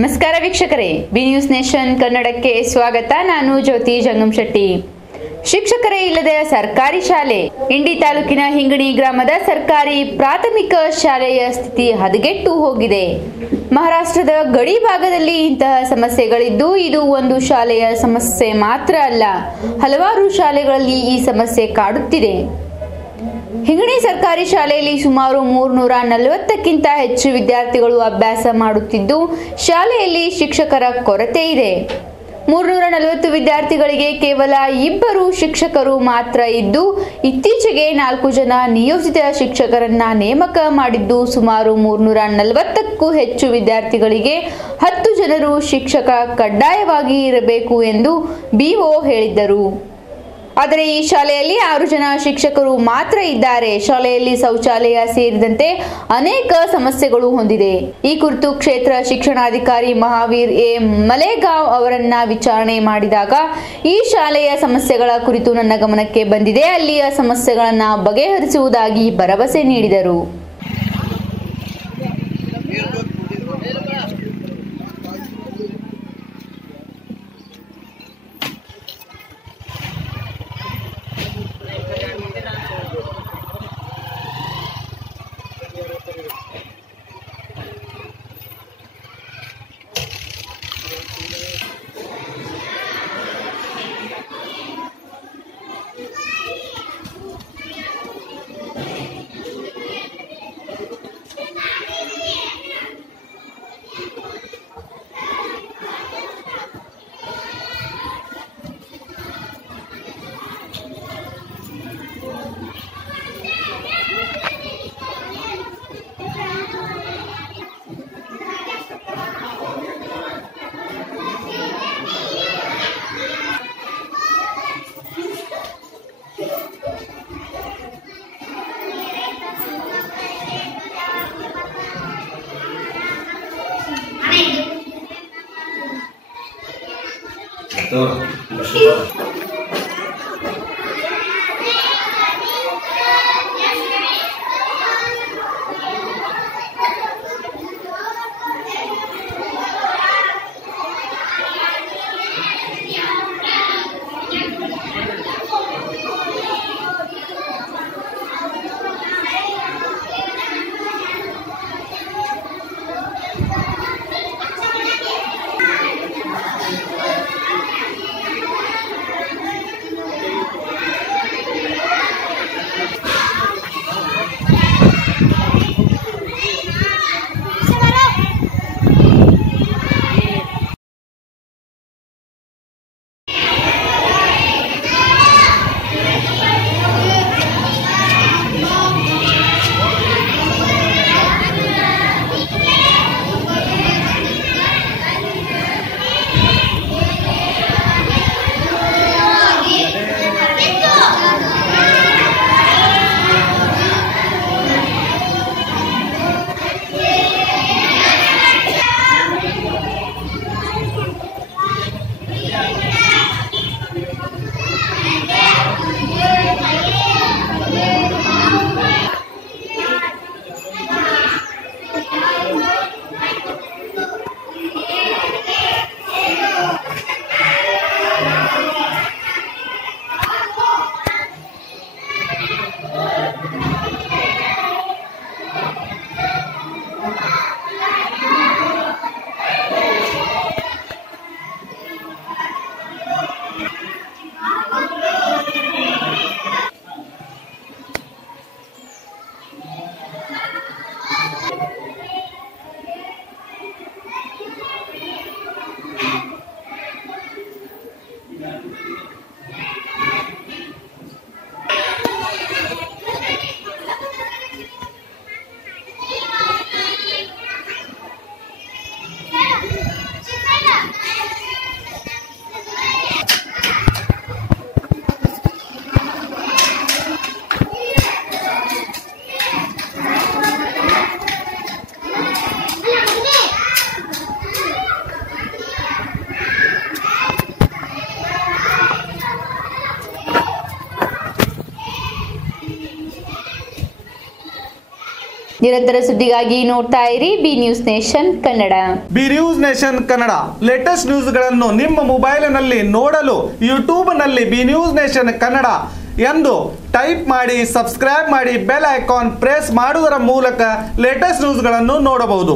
ನಮಸ್ಕಾರ ವೀಕ್ಷಕರೇ, B news nation ಕನ್ನಡಕ್ಕೆ ಸ್ವಾಗತ. ನಾನು ಜ್ಯೋತಿ ಜಂಗಮಶೆಟ್ಟಿ. ಶಿಕ್ಷಕರೇ ಇಲ್ಲದ ಸರ್ಕಾರಿ ಶಾಲೆ. ಇಂಡಿ ತಾಲೂಕಿನ ಹಿಂಗಣಿ ಗ್ರಾಮದ ಸರ್ಕಾರಿ ಪ್ರಾಥಮಿಕ ಶಾಲೆಯ ಸ್ಥಿತಿ ಹದಗೆಟ್ಟು ಹೋಗಿದೆ. ಮಹಾರಾಷ್ಟ್ರದ ಗಡಿ ಭಾಗದಲ್ಲಿ ಇಂತಹ ಸಮಸ್ಯೆಗಳಿದ್ದು, ಇದು ಒಂದು ಶಾಲೆಯ ಸಮಸ್ಯೆ ಮಾತ್ರ ಅಲ್ಲ, ಹಲವಾರು ಶಾಲೆಗಳಲ್ಲಿ ಈ ಸಮಸ್ಯೆ ಕಾಡುತ್ತಿದೆ. ಹಿಂಗಣಿ ಸರ್ಕಾರಿ ಶಾಲೆಯಲ್ಲಿ ಸುಮಾರು 340ಕ್ಕಿಂತ ಹೆಚ್ಚು ವಿದ್ಯಾರ್ಥಿಗಳು ಅಭ್ಯಾಸ ಮಾಡುತ್ತಿದ್ದು, ಶಾಲೆಯಲ್ಲಿ ಶಿಕ್ಷಕರ ಕೊರತೆ ಇದೆ. 340 ವಿದ್ಯಾರ್ಥಿಗಳಿಗೆ ಕೇವಲ 2 ಶಿಕ್ಷಕರು ಮಾತ್ರ ಇದ್ದು, ಇತ್ತೀಚೆಗೆ 4 ಜನ ನಿಯೋಜಿತ ಶಿಕ್ಷಕರನ್ನ ನೇಮಕ ಮಾಡಿದ್ದು, ಸುಮಾರು 340ಕ್ಕೂ ಹೆಚ್ಚು ವಿದ್ಯಾರ್ಥಿಗಳಿಗೆ 10 ಜನರು ಶಿಕ್ಷಕ ಕಡ್ಡಾಯವಾಗಿ ಇರಬೇಕು ಎಂದು ಬಿಒ ಹೇಳಿದ್ದರು. ಆದರೆ ಈ ಶಾಲೆಯಲ್ಲಿ 6 ಜನ ಶಿಕ್ಷಕರು ಮಾತ್ರ ಇದ್ದಾರೆ. ಶಾಲೆಯಲ್ಲಿ ಶೌಚಾಲಯ ಸೇರಿದಂತೆ ಅನೇಕ ಸಮಸ್ಯೆಗಳು ಹೊಂದಿದೆ. ಈ ಕುರಿತು ಕ್ಷೇತ್ರ ಶಿಕ್ಷಣಾಧಿಕಾರಿ ಮಹಾವೀರ್ ಎ ಮಲೇಗಾಂವ್ ಅವರನ್ನ ವಿಚಾರಣೆ ಮಾಡಿದಾಗ, ಈ ಶಾಲೆಯ ಸಮಸ್ಯೆಗಳ ಕುರಿತು ನನ್ನ ಗಮನಕ್ಕೆ ಬಂದಿದೆ, ಅಲ್ಲಿಯ ಸಮಸ್ಯೆಗಳನ್ನು ಬಗೆಹರಿಸುವುದಾಗಿ ಭರವಸೆ ನೀಡಿದರು. ನಿರಂತರ ಸುದ್ದಿಗಾಗಿ ನೋಡ್ತಾ ಇರಿ B news nation Kannada. B news nation Kannada latest ನ್ಯೂಸ್ಗಳನ್ನು ನಿಮ್ಮ ಮೊಬೈಲಿನಲ್ಲಿ ನೋಡಲು ಯೂಟ್ಯೂಬ್ನಲ್ಲಿ ಬಿ ನ್ಯೂಸ್ ನೇಷನ್ ಕನ್ನಡ ಎಂದು ಟೈಪ್ ಮಾಡಿ ಸಬ್ಸ್ಕ್ರೈಬ್ ಮಾಡಿ ಬೆಲ್ ಐಕಾನ್ ಪ್ರೆಸ್ ಮಾಡುವುದರ ಮೂಲಕ ಲೇಟೆಸ್ಟ್ ನ್ಯೂಸ್ಗಳನ್ನು ನೋಡಬಹುದು.